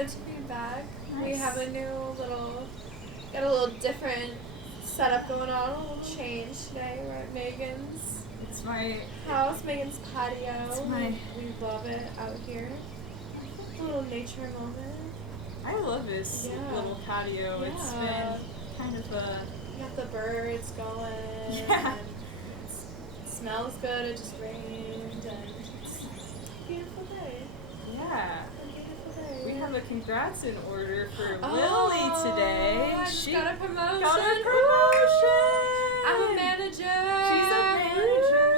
good to be back. Nice. We have got a little different setup going on, a little change today. We're at Megan's It's my house, Megan's patio. We love it out here. A little nature moment. I love this little patio. Yeah. It's been kind of a... You got the birds going. Yeah. And it smells good. It just rained. And it's a beautiful day. Yeah. A beautiful day. We have a congrats in order for Oh, Lily today. I just got a promotion. Got a promotion. I'm a manager. She's a manager.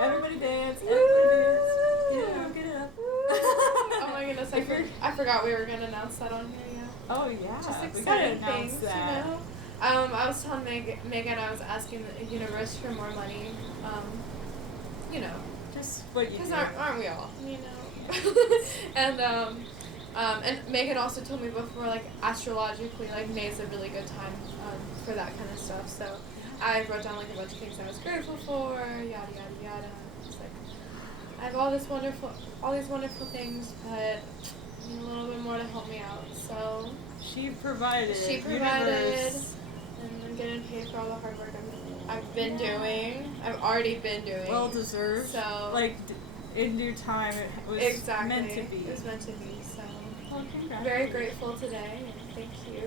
Everybody dance. Everybody dance. Get it up. Oh my goodness, I forgot we were going to announce that on here, yeah. Oh yeah. Just we gotta exciting announce things, that. you know? I was telling Megan I was asking the universe for more money, you know. Just what you Because do. aren't we all, you know? And Megan also told me before, like, astrologically, like, May's a really good time for that kind of stuff. So I wrote down, like, a bunch of things I was grateful for, yada, yada, yada. It's like, I have all these wonderful things, but I need a little bit more to help me out. So She provided. Universe. And I'm getting paid for all the hard work I've been doing. I've already been doing. Well deserved. So like in due time, it was meant to be. It was meant to be. So Well, congratulations. very grateful today, and thank you.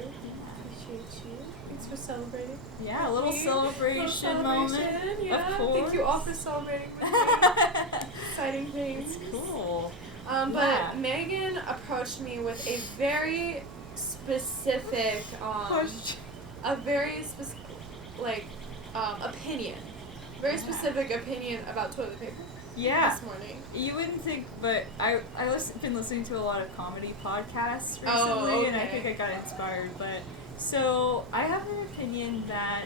Appreciate you. Thanks for celebrating. Yeah, a little celebration moment. Yeah. Of course. Thank you all for celebrating with me. Exciting things. It's cool. But Megan approached me with a very specific, opinion. Very specific opinion about toilet paper. Yeah. This morning. You wouldn't think, but I've been listening to a lot of comedy podcasts recently, Oh, okay. and I think I got inspired. But so I have an opinion that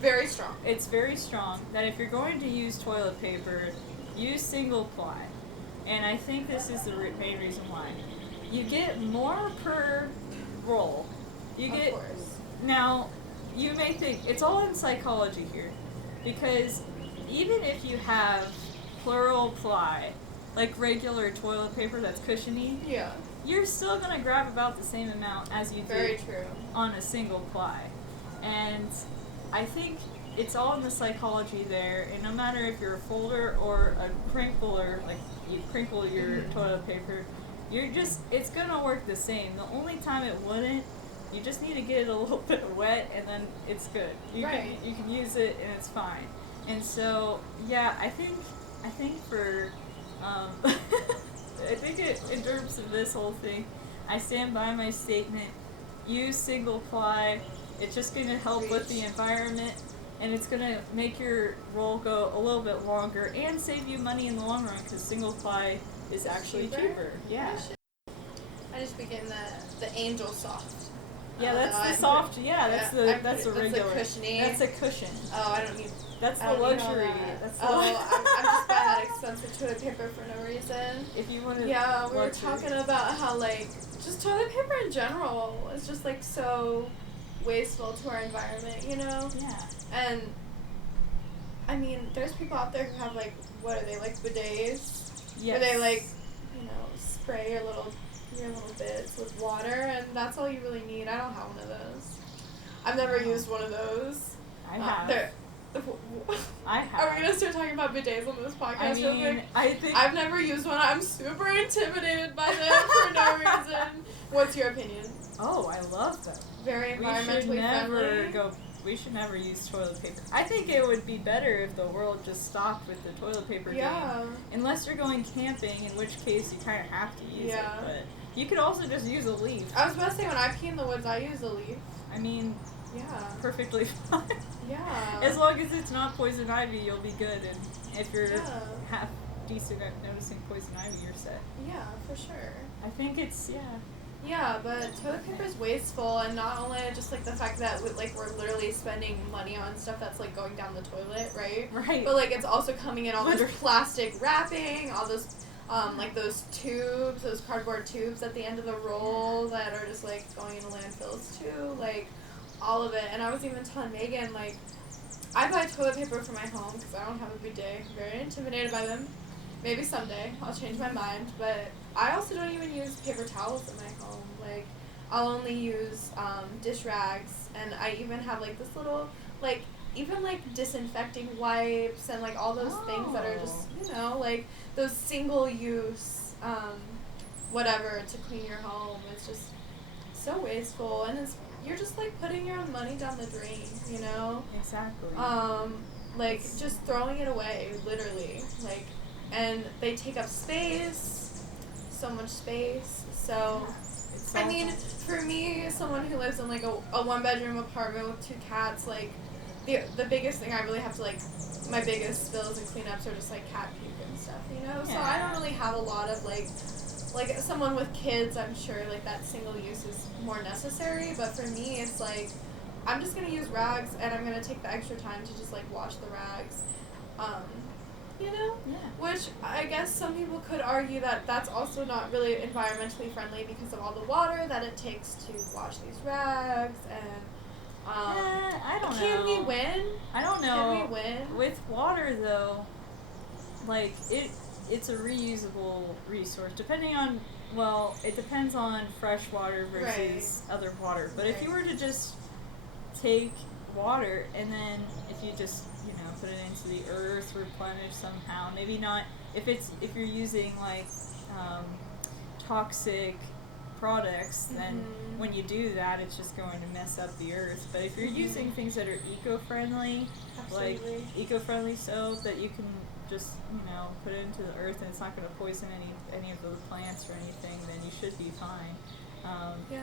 Very strong. it's very strong that if you're going to use toilet paper, use single ply, and I think this is the main reason why. You get more per roll. Of course. Now, you may think it's all in psychology here, because even if you have plural ply, like regular toilet paper that's cushiony, you're still going to grab about the same amount as you do on a single ply. And I think it's all in the psychology there, and no matter if you're a folder or a crinkler, like you crinkle your toilet paper, it's going to work the same. The only time it wouldn't, you just need to get it a little bit wet, and then it's good. You can use it, and it's fine. And so, yeah, I think for, I think in terms of this whole thing, I stand by my statement. Use single ply. It's just going to help with the environment, and it's going to make your roll go a little bit longer and save you money in the long run, because single ply is actually cheaper. Yeah. I just be getting the Angel Soft. Yeah, that's the soft. Yeah, that's the regular. That's the cushiony. That's a cushion. Oh, I don't need. That's the luxury. That's the I'm just buying that expensive toilet paper for no reason. If you want to. Yeah, we were talking about how, like, just toilet paper in general is just, like, so wasteful to our environment, you know? Yeah. And I mean, there's people out there who have, like, what are they, like, bidets? Yes. Where they, like, you know, spray your little bits with water, and that's all you really need. I don't have one of those. I've never used one of those. I have. I have. Are we gonna start talking about bidets on this podcast real quick? I think I've never used one. I'm super intimidated by them for no reason. What's your opinion? Oh, I love them. Very environmentally friendly. We should never use toilet paper. I think it would be better if the world just stopped with the toilet paper game. Unless you're going camping, in which case you kind of have to use it. But you could also just use a leaf. I was about to say, when I pee in the woods, I use a leaf. I mean, perfectly fine. Yeah. As long as it's not poison ivy, you'll be good. And if you're half decent at noticing poison ivy, you're set. Yeah, for sure. I think it's, Yeah, but toilet paper is wasteful, and not only just, like, the fact that, like, we're literally spending money on stuff that's, like, going down the toilet, right? Right. But, like, it's also coming in all this plastic wrapping, all those, like, those tubes, those cardboard tubes at the end of the roll that are just, like, going into landfills, too, like, all of it. And I was even telling Megan, like, I buy toilet paper for my home because I don't have a bidet. I'm very intimidated by them. maybe someday I'll change my mind, but I also don't even use paper towels in my home. Like, I'll only use dish rags, and I even have like this little like even like disinfecting wipes and like all those things that are just like those single use whatever to clean your home. It's just so wasteful, and you're just like putting your own money down the drain, Exactly. Like just throwing it away, literally, like, and they take up space, so much space. So I mean, for me, someone who lives in like a 1-bedroom apartment with 2 cats, like the biggest thing I really have to like, my biggest spills and cleanups are just like cat puke and stuff, Yeah. So I don't really have a lot of like someone with kids, I'm sure like that single use is more necessary, but for me it's like I'm just gonna use rags, and I'm gonna take the extra time to just like wash the rags, Yeah. which I guess some people could argue that that's also not really environmentally friendly because of all the water that it takes to wash these rags, and I don't know. Can we win? I don't know. Can we win? With water though, like it's a reusable resource depending on, well, it depends on fresh water versus other water. But if you were to just take water and then if you just put it into the earth, replenish somehow, maybe not if you're using like toxic products, then when you do that it's just going to mess up the earth. But if you're using things that are eco-friendly, like eco-friendly soap that you can just put it into the earth and it's not going to poison any of the plants or anything, then you should be fine.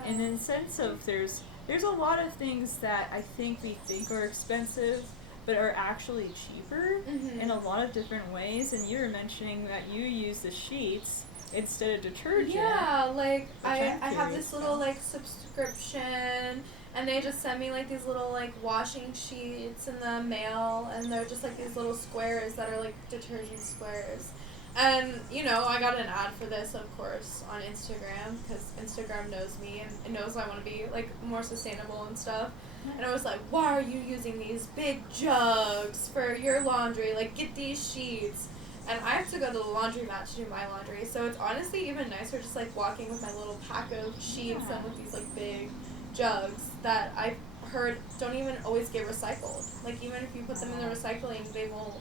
And in the sense of there's a lot of things that I think we think are expensive but are actually cheaper in a lot of different ways. And you were mentioning that you use the sheets instead of detergent. Yeah, like I have this little like subscription, and they just send me like these little like washing sheets in the mail, and they're just like these little squares that are like detergent squares. And I got an ad for this, of course, on Instagram, because Instagram knows me and it knows I want to be like more sustainable and stuff. And I was like, why are you using these big jugs for your laundry? Like, get these sheets. And I have to go to the laundromat to do my laundry, so it's honestly even nicer just like walking with my little pack of sheets than with these like big jugs that I've heard don't even always get recycled. Like, even if you put them in the recycling, they won't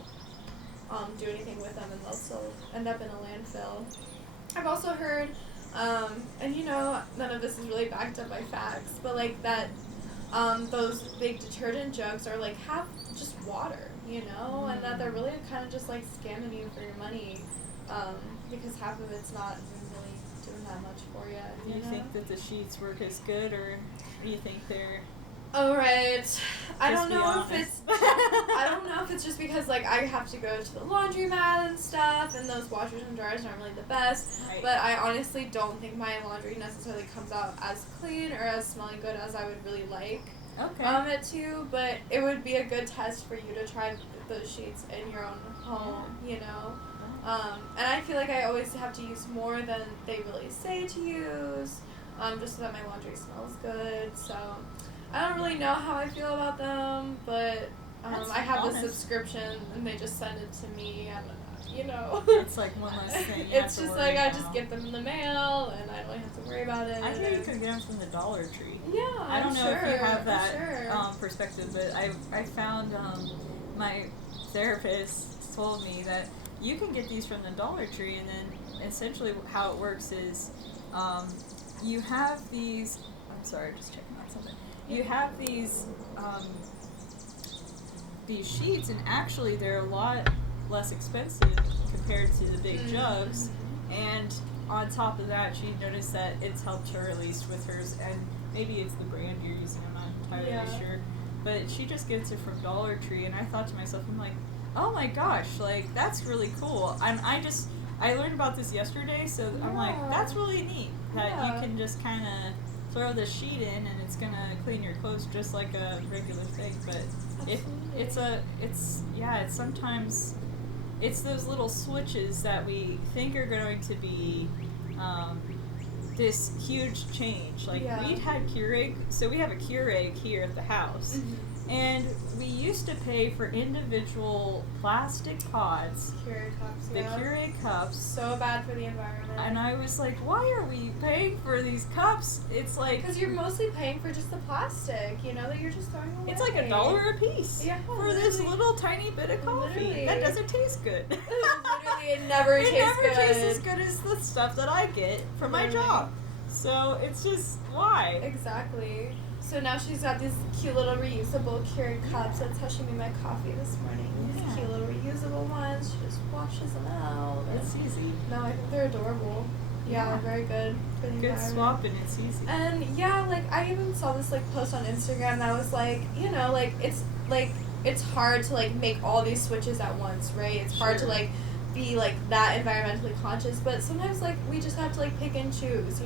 do anything with them, and they'll still end up in a landfill. I've also heard, and none of this is really backed up by facts, but like that those big detergent jugs are like half just water, and that they're really kind of just like scamming you for your money, because half of it's not really doing that much for you. Do you think that the sheets work as good, or do you think they're... Oh, right. I don't know if it's just because like I have to go to the laundromat and stuff, and those washers and dryers aren't really the best. Right. But I honestly don't think my laundry necessarily comes out as clean or as smelling good as I would really like it to. But it would be a good test for you to try those sheets in your own home, And I feel like I always have to use more than they really say to use, just so that my laundry smells good. So I don't really know how I feel about them, but I have a subscription and they just send it to me, and it's like one less thing. It's just like I just get them in the mail and I don't really have to worry about it. I hear you can get them from the Dollar Tree. Yeah, I don't know if you have that perspective, but I found my therapist told me that you can get these from the Dollar Tree, and then essentially how it works is you have these. I'm sorry, just checking on something. You have these sheets, and actually they're a lot less expensive compared to the big jugs. And on top of that, she noticed that it's helped her, at least with hers, and maybe it's the brand you're using, I'm not entirely sure. But she just gets it from Dollar Tree, and I thought to myself, I'm like, oh my gosh, like, that's really cool. I learned about this yesterday, so I'm like, that's really neat, that you can just kind of throw the sheet in and it's gonna clean your clothes just like a regular thing. But it's sometimes it's those little switches that we think are going to be this huge change. Like we'd had Keurig, so we have a Keurig here at the house, And we used to pay for individual plastic pods, Keurig cups, the Keurig cups. So bad for the environment. And I was like, why are we paying for these cups? It's like... Because you're mostly paying for just the plastic, that you're just throwing away. It's like $1 a piece for this little tiny bit of coffee. Literally. That doesn't taste good. Literally, it never tastes as good as the stuff that I get from my job. So it's just, why? Exactly. So now she's got these cute little reusable Keurig cups. That's how she made my coffee this morning. These cute little reusable ones. She just washes them out. It's easy. No, I think they're adorable. Yeah, very good for the good environment. swap, and it's easy. And I even saw this post on Instagram that was it's hard to make all these switches at once, right? It's hard to be that environmentally conscious, but sometimes we just have to pick and choose,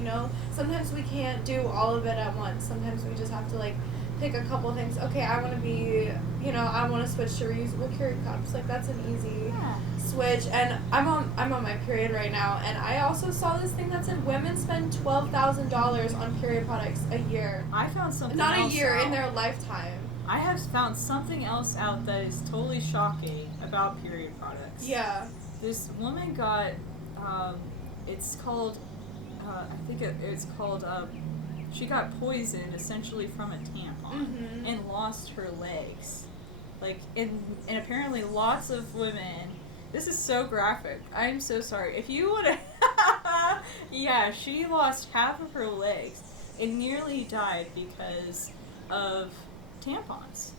Sometimes we can't do all of it at once. Sometimes we just have to pick a couple things. Okay, I want to be, I want to switch to reusable Keurig cups. That's an easy switch. And I'm on my period right now, and I also saw this thing that said women spend $12,000 on period products a year. I found something not else a year out. In their lifetime. I have found something else out that is totally shocking about period products. Yeah. This woman got, it's called, it's called, she got poisoned essentially from a tampon and lost her legs. And apparently lots of women, this is so graphic. I'm so sorry. If you would have, she lost half of her legs and nearly died because of tampons.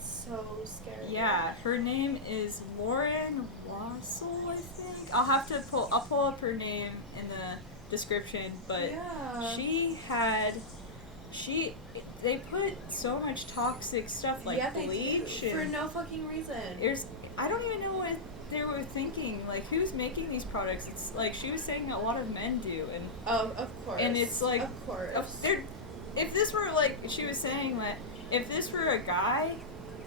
So scary. Yeah, her name is Lauren Wassel, I think. I'll pull up her name in the description, but they put so much toxic stuff bleach for no fucking reason. I don't even know what they were thinking. Who's making these products? It's she was saying a lot of men do, and of course. And it's of course. If this were she was saying that if this were a guy,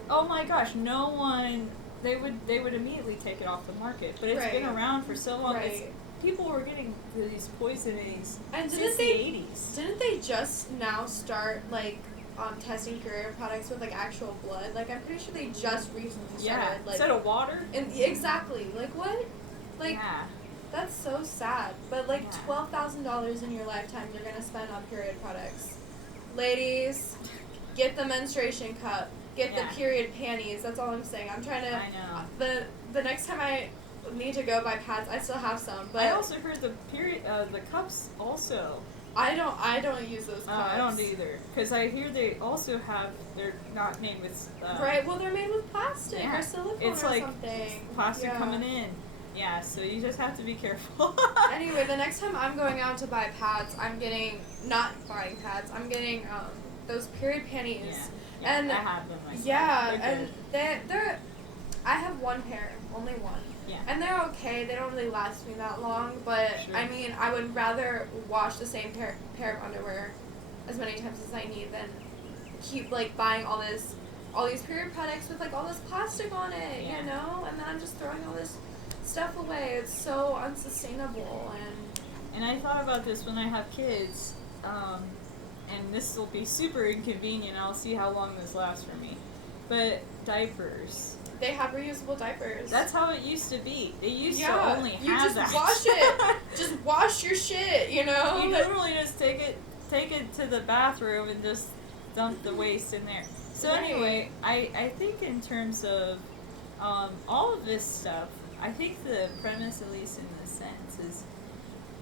oh my gosh, no one, they would immediately take it off the market. But it's been around for so long. People were getting these poisonings since the 80s. Didn't they just now start testing Keurig products with actual blood? I'm pretty sure they just recently started. Instead of water. And exactly. What? That's so sad. But $12,000 in your lifetime you're gonna spend on period products. Ladies, get the menstruation cup. Get the period panties. That's all I'm saying. I'm trying to. I know. The next time I need to go buy pads, I still have some. But I also heard the cups also. I don't use those cups. I don't either, because I hear they also have, they're not made with. Right. Well, they're made with plastic or silicone it's or something. Plastic coming in. Yeah, so you just have to be careful. Anyway, the next time I'm going out to buy pads, I'm getting I'm getting those period panties. Yeah, and I have them myself. Yeah, they're I have one pair, only one. Yeah. And they're okay. They don't really last me that long, but I mean, I would rather wash the same pair of underwear as many times as I need than keep buying all these period products with all this plastic on it, And then I'm just throwing all this stuff away. It's so unsustainable. And I thought about this when I have kids, and this will be super inconvenient. I'll see how long this lasts for me. But diapers. They have reusable diapers. That's how it used to be. They used to only have that. You just wash it. Just wash your shit, You literally just take it to the bathroom and just dump the waste in there. So anyway, I think in terms of all of this stuff, I think the premise, at least in this sense, is,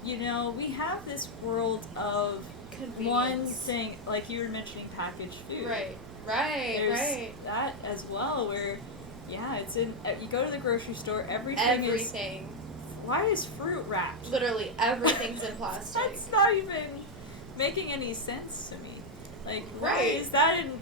we have this world of one thing, like you were mentioning packaged food. Right. There's that as well, where, it's in, you go to the grocery store, everything is... Why is fruit wrapped? Literally, everything's in plastic. That's not even making any sense to me. Why is that in,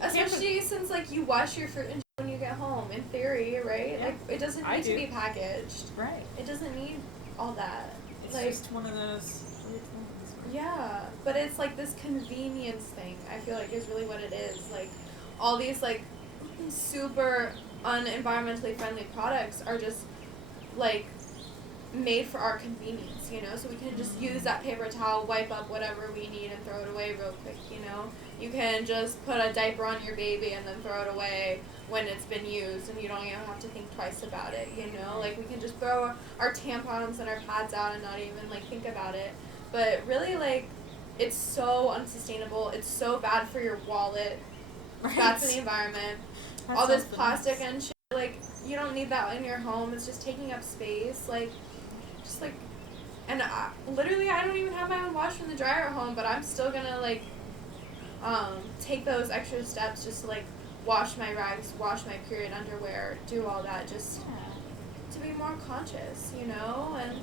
Especially since, you wash your fruit and when you get home, in theory, right? Yeah. It doesn't need to be packaged. Right. It doesn't need all that. It's just one of those weird things. Yeah, but it's this convenience thing, I feel is really what it is. All these, super unenvironmentally friendly products are just, made for our convenience, you know, so we can just use that paper towel, wipe up whatever we need and throw it away real quick, you know. You can just put a diaper on your baby and then throw it away when it's been used, and you don't even have to think twice about it, you know. Like, we can just throw our tampons and our pads out and not even, like, think about it. But really, like, it's so unsustainable. It's so bad for your wallet. It's bad for the environment. All this plastic and shit, like, you don't need that in your home. It's just taking up space. Like, just, like, and literally, I don't even have my own washer and dryer at home, but I'm still gonna, like, take those extra steps just to, like, wash my rags, wash my period underwear, do all that, just to be more conscious, you know, and,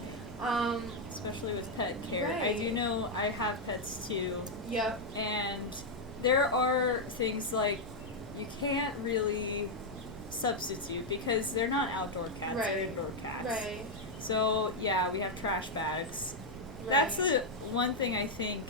especially with pet care. Right. I do know I have pets too. Yep. And there are things like you can't really substitute because they're not outdoor cats, Right. they're indoor cats. Right. So, yeah, we have trash bags. Right. That's the one thing I think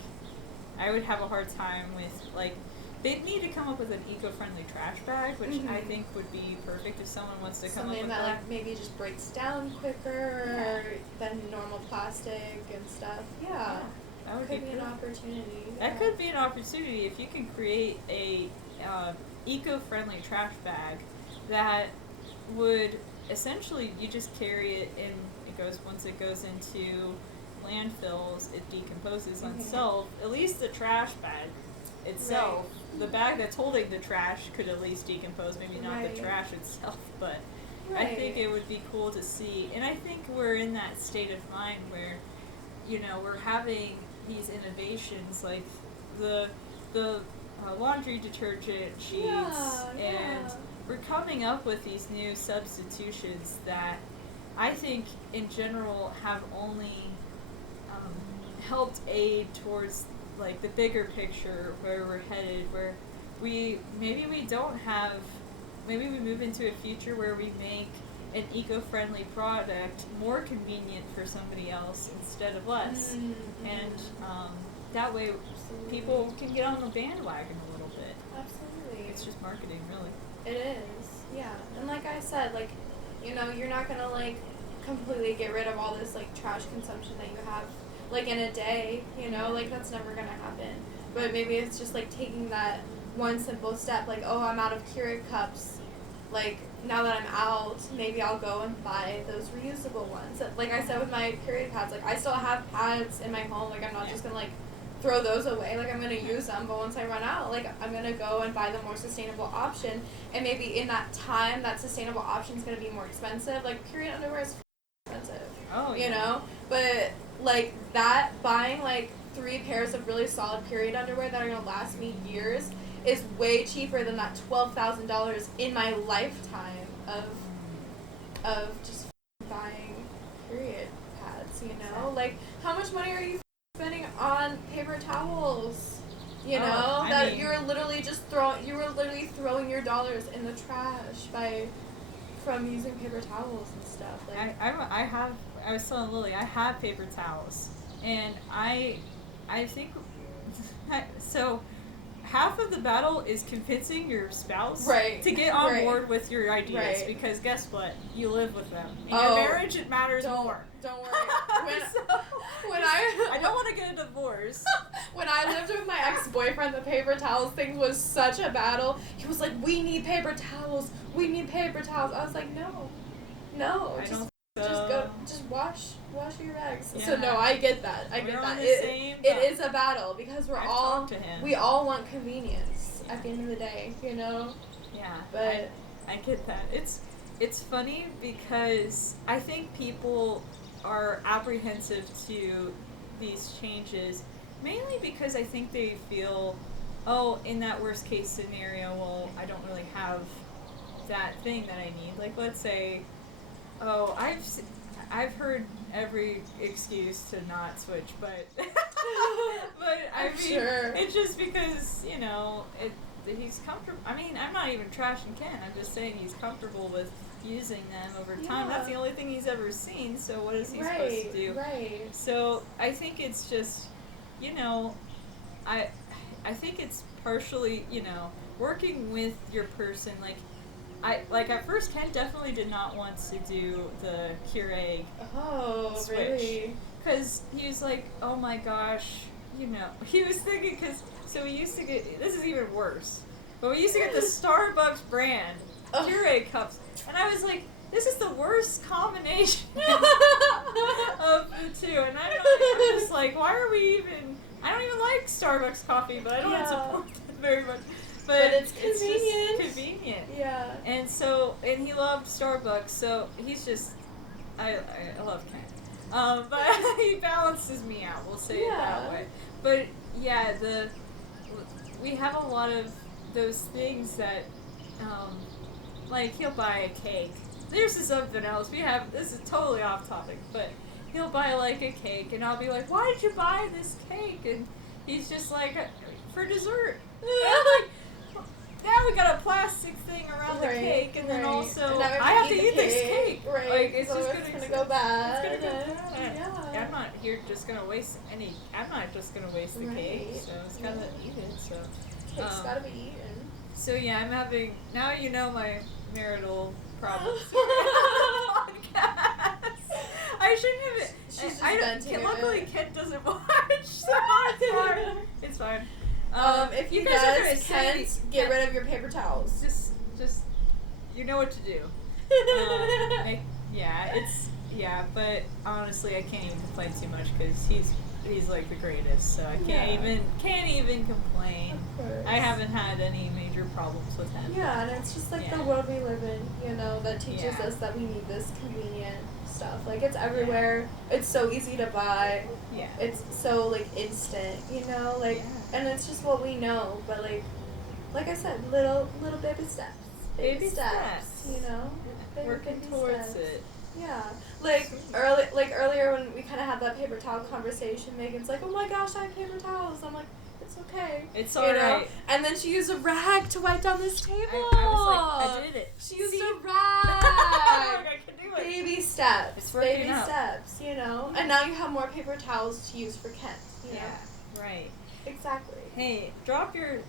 I would have a hard time with. Like, they'd need to come up with an eco-friendly trash bag, which I think would be perfect if someone wants to come up with Something that, like, maybe just breaks down quicker than normal plastic and stuff. Yeah. That would could be be an cool. opportunity. That could be an opportunity if you can create a eco-friendly trash bag that would essentially, you just carry it in. Once it goes into landfills, it decomposes on itself. At least the trash bag itself, the bag that's holding the trash could at least decompose. Maybe not the trash itself, but I think it would be cool to see. And I think we're in that state of mind where, you know, we're having these innovations like the laundry detergent sheets, and we're coming up with these new substitutions that I think in general have only helped aid towards, like, the bigger picture where we're headed, where maybe we move into a future where we make an eco-friendly product more convenient for somebody else instead of less. And that way people can get on the bandwagon a little bit. Absolutely. It's just marketing, really. It is, yeah. And like I said, like, you know, you're not gonna, like, completely get rid of all this, like, trash consumption that you have, like, in a day, you know, like, that's never gonna happen. But maybe it's just, like, taking that one simple step, like, oh, I'm out of Keurig cups, like, now that I'm out, maybe I'll go and buy those reusable ones. Like I said with my period pads, like, I still have pads in my home, like, I'm not just gonna, like, throw those away, like, I'm gonna use them, but once I run out, like, I'm gonna go and buy the more sustainable option, and maybe in that time, that sustainable option's gonna be more expensive. Like, period underwear is expensive, you know, but, like, that, buying, like, 3 pairs of really solid period underwear that are gonna last me years is way cheaper than that $12,000 in my lifetime of just buying period pads, you know? Like, how much money are you spending on paper towels? You know, you're literally throwing your dollars in the trash from using paper towels and stuff. Like, I was telling Lily, I have paper towels, and I think so. Half of the battle is convincing your spouse to get on board with your ideas, because guess what? You live with them. In your marriage, it matters more. Don't worry. I don't want to get a divorce. When I lived with my ex-boyfriend, the paper towels thing was such a battle. He was like, "We need paper towels. We need paper towels." I was like, "No, just wash your rags." Yeah. So no, I get that. It is a battle because we all want convenience at the end of the day, you know. Yeah, but I get that. It's funny because I think people are apprehensive to these changes, mainly because I think they feel, oh, in that worst case scenario, well, I don't really have that thing that I need. Like, let's say, oh, I've heard every excuse to not switch, but I mean, it's just because, you know, he's comfortable. I mean, I'm not even trashing Ken. I'm just saying he's comfortable with using them over time. That's the only thing he's ever seen, so what is he supposed to do? Right. So I think it's just, you know, I think it's partially, you know, working with your person. Like, at first Ken definitely did not want to do the Keurig Oh, switch. really? Because he was like, oh my gosh, he was thinking, so we used to get, this is even worse, but we used to get the Starbucks brand Keurig cups, and I was like, this is the worst combination of the two, and I'm just like, why are we even, I don't even like Starbucks coffee, but I don't support it very much. But it's convenient. Just convenient. Yeah. And he loved Starbucks, so he's just, I love Ken. But he balances me out, we'll say it that way. But yeah, we have a lot of those things that, like he'll buy a cake. There's something else. This is totally off topic, but he'll buy like a cake, and I'll be like, why did you buy this cake? And he's just like, for dessert. And I'm like, now we got a plastic thing around the cake, and then also I have to eat this cake. Right. Like, it's so just gonna go bad. It's gonna go bad. Yeah. I'm not here just gonna waste I'm not just gonna waste the cake, so it's gotta eat it. So Cake's gotta be eaten. So yeah, I'm having, now you know my marital problems. I shouldn't have. She's just venting luckily, Ken doesn't watch, so it's fine. It's fine. If you guys are gonna can't get rid of your paper towels. Just you know what to do. But honestly, I can't even complain too much because he's like the greatest, so I can't even complain. I haven't had any major problems with him. Yeah, and it's just like the world we live in, that teaches us that we need this convenient stuff. Like, it's everywhere. It's so easy to buy. Yeah. It's so like instant, and it's just what we know. But like I said, little baby steps. Baby steps. Working towards it. Yeah, earlier when we kind of had that paper towel conversation, Megan's like, "Oh my gosh, I have paper towels." I'm like, "It's okay. It's alright." And then she used a rag to wipe down this table. I was like, I did it. She used a rag. I can do it. Baby steps. It's working baby out. Steps. And now you have more paper towels to use for Kent. Yeah. Right. Exactly. Hey, drop your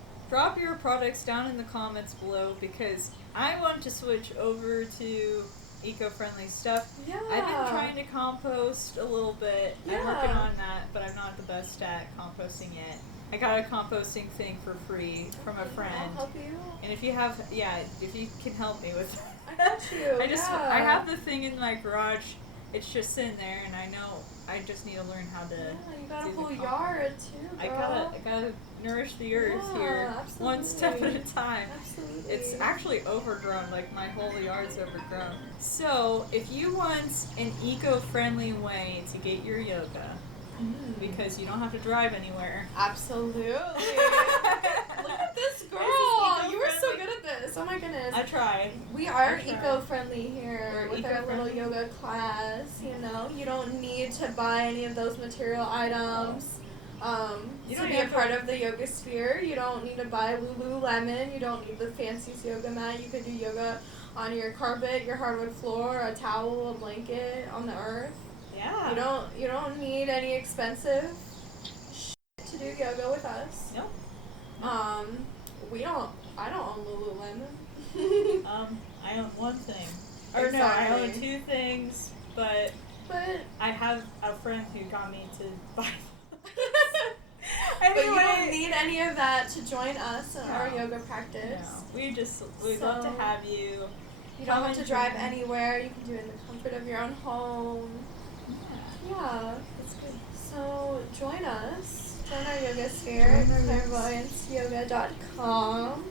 products down in the comments below because I want to switch over to eco-friendly stuff. Yeah. I've been trying to compost a little bit. Yeah. I'm working on that, but I'm not the best at composting yet. I got a composting thing for free from a friend. I'll help you. And if you can help me with I got you. I have the thing in my garage. It's just sitting there, and I know I just need to learn how to. Yeah, you got a do whole the yard too, girl. I gotta nourish the earth here, absolutely. one step at a time. Absolutely. It's actually overgrown, like my whole yard's overgrown. So if you want an eco-friendly way to get your yoga, because you don't have to drive anywhere. Absolutely. Look at this girl. You were so good at this. Oh my goodness. I tried. We are eco-friendly here with our little eco-friendly. yoga class. You don't need to buy any of those material items. To be a part of the yoga sphere. You don't need to buy Lululemon. You don't need the fanciest yoga mat. You can do yoga on your carpet, your hardwood floor, a towel, a blanket, on the earth. Yeah. You don't need any expensive shit to do yoga with us. Nope. I don't own Lululemon. I own one thing. Or exactly. no, I own two things, but But I have a friend who got me to buy them. But you don't need any of that to join us in our yoga practice. No. We'd love to have you. You don't have to drive anywhere. You can do it in the comfort of your own home. Yeah. That's good. So join us. Join our yoga sphere at clairvoyanceyoga.com.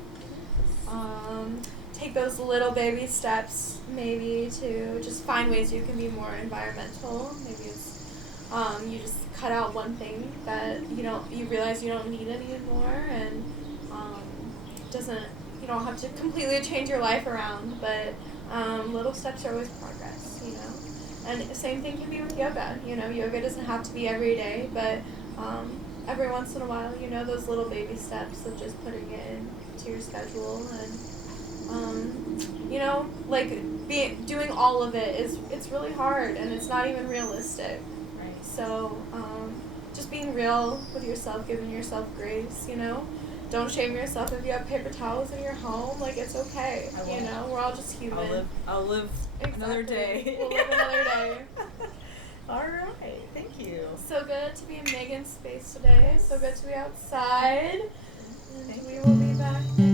Take those little baby steps maybe to just find ways you can be more environmental. Maybe it's you just cut out one thing that you realize you don't need anymore, and you don't have to completely change your life around, but little steps are always progress, And the same thing can be with yoga. Yoga doesn't have to be every day, but every once in a while, those little baby steps of just putting it into your schedule, and doing all of it it's really hard, and it's not even realistic. Right. So just being real with yourself, giving yourself grace, don't shame yourself if you have paper towels in your home. Like, it's okay. I won't. You know, we're all just human. I'll live another day. We'll live another day. All right. Thank you. So good to be in Megan's space today. So good to be outside. And Thank we will be back next